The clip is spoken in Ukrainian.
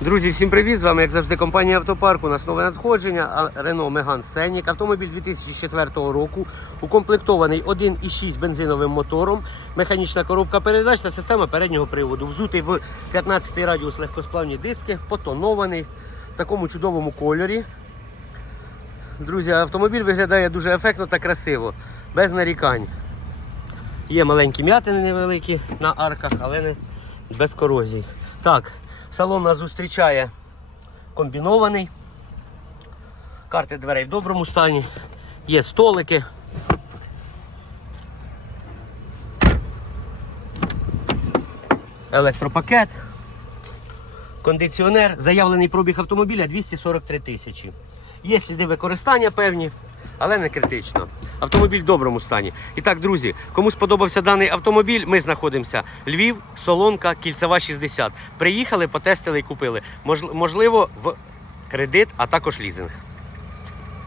Друзі, всім привіт! З вами, як завжди, компанія Автопарк. У нас нове надходження. Renault Megane Scenic. Автомобіль 2004 року. Укомплектований 1,6 бензиновим мотором, механічна коробка передач та система переднього приводу. Взутий в 15 радіус легкосплавні диски, потонований в такому чудовому кольорі. Друзі, автомобіль виглядає дуже ефектно та красиво, без нарікань. Є маленькі м'ятини невеликі на арках, але не без корозій. Так, салон нас зустрічає комбінований. Карти дверей в доброму стані. Є столики. Електропакет. Кондиціонер. Заявлений пробіг автомобіля 243 тисячі. Є сліди використання певні, але не критично. Автомобіль в доброму стані. І так, друзі, кому сподобався даний автомобіль, ми знаходимося Львів, Солонка, Кільцева 60. Приїхали, потестили і купили. Мож- Можливо, в кредит, а також лізинг.